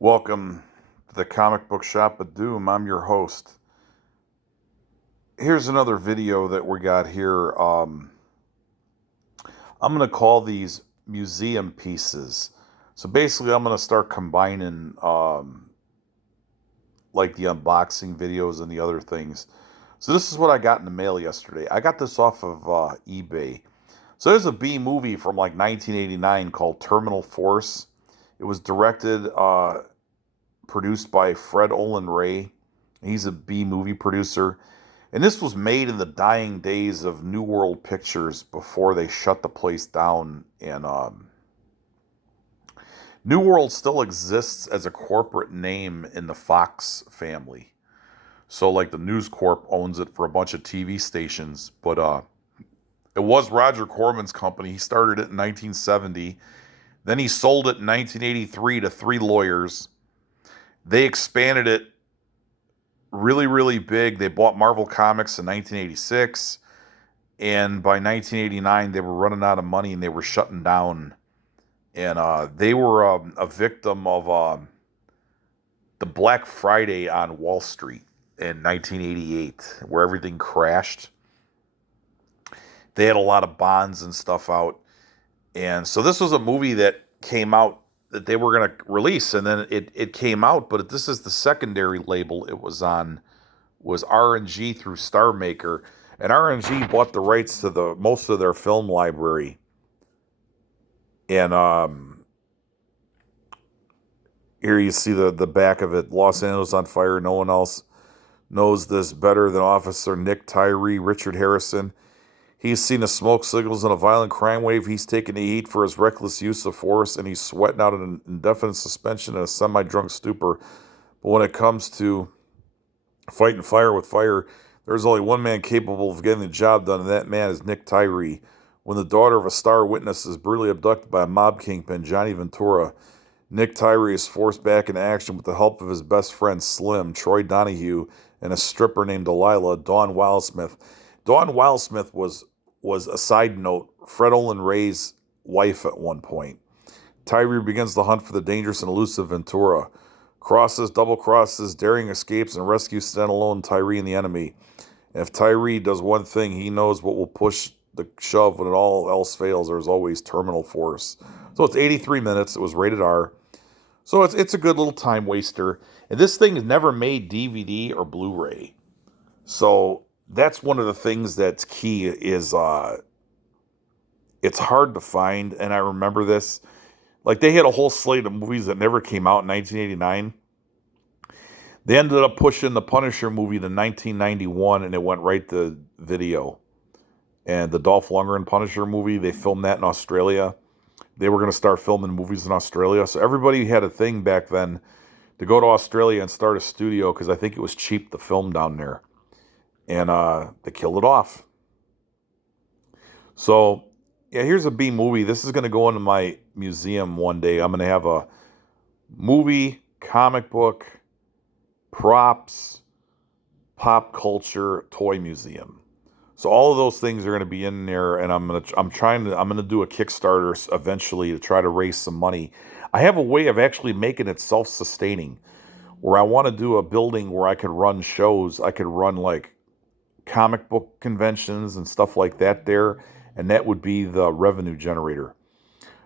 Welcome to the Comic Book Shop of Doom. I'm your host. Here's another video that we got here. I'm going to call these museum pieces. So basically, I'm going to start combining like the unboxing videos and the other things. So this is what I got in the mail yesterday. I got this off of eBay. So there's a B movie from like 1989 called Terminal Force. It was directed, produced by Fred Olin Ray. He's a B movie producer. And this was made in the dying days of New World Pictures before they shut the place down. And New World still exists as a corporate name in the Fox family. So like the News Corp owns it for a bunch of TV stations. But it was Roger Corman's company. He started it in 1970. Then he sold it in 1983 to three lawyers. They expanded it really, really big. They bought Marvel Comics in 1986. And by 1989, they were running out of money and they were shutting down. And they were a victim of the Black Friday on Wall Street in 1988, where everything crashed. They had a lot of bonds and stuff out. And so this was a movie that came out that they were going to release, and then it came out, but this is the secondary label it was on, was R&G through Star Maker, and R&G bought the rights to the most of their film library. And here you see the back of it. Los Angeles on fire. No one else knows this better than Officer Nick Tyree, Richard Harrison. He's seen the smoke signals in a violent crime wave. He's taking the heat for his reckless use of force, and he's sweating out an indefinite suspension in a semi-drunk stupor. But when it comes to fighting fire with fire, there's only one man capable of getting the job done, and that man is Nick Tyree. When the daughter of a star witness is brutally abducted by a mob kingpin, Johnny Ventura, Nick Tyree is forced back into action with the help of his best friend Slim, Troy Donahue, and a stripper named Delilah, Dawn Wildsmith. Dawn Wildsmith was a side note, Fred Olin Ray's wife at one point. Tyree begins the hunt for the dangerous and elusive Ventura. Crosses, double crosses, daring escapes, and rescues standalone Tyree and the enemy. And if Tyree does one thing, he knows what will push the shove when it all else fails. There's always Terminal Force. So it's 83 minutes. It was rated R. So it's a good little time waster. And this thing has never made DVD or Blu-ray. So that's one of the things that's key is it's hard to find. And I remember this. Like they had a whole slate of movies that never came out in 1989. They ended up pushing the Punisher movie to 1991 and it went right to video. And the Dolph Lundgren Punisher movie, they filmed that in Australia. They were going to start filming movies in Australia. So everybody had a thing back then to go to Australia and start a studio because I think it was cheap to film down there. And they killed it off. So, yeah, here's a B movie. This is going to go into my museum one day. I'm going to have a movie, comic book, props, pop culture, toy museum. So all of those things are going to be in there, and I'm going to do a Kickstarter eventually to try to raise some money. I have a way of actually making it self-sustaining, where I want to do a building where I could run shows. I could run like comic book conventions and stuff like that there, and that would be the revenue generator.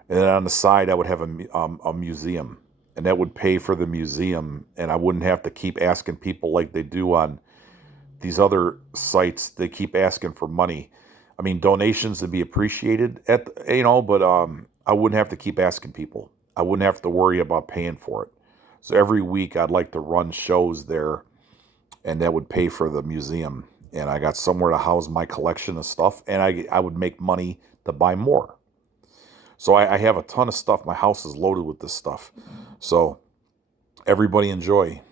And then on the side, I would have a museum, and that would pay for the museum, and I wouldn't have to keep asking people like they do on these other sites. They keep asking for money. I mean, donations would be appreciated but I wouldn't have to keep asking people. I wouldn't have to worry about paying for it. So every week I'd like to run shows there, and that would pay for the museum. And I got somewhere to house my collection of stuff, and I would make money to buy more. So I have a ton of stuff. My house is loaded with this stuff. So everybody enjoy.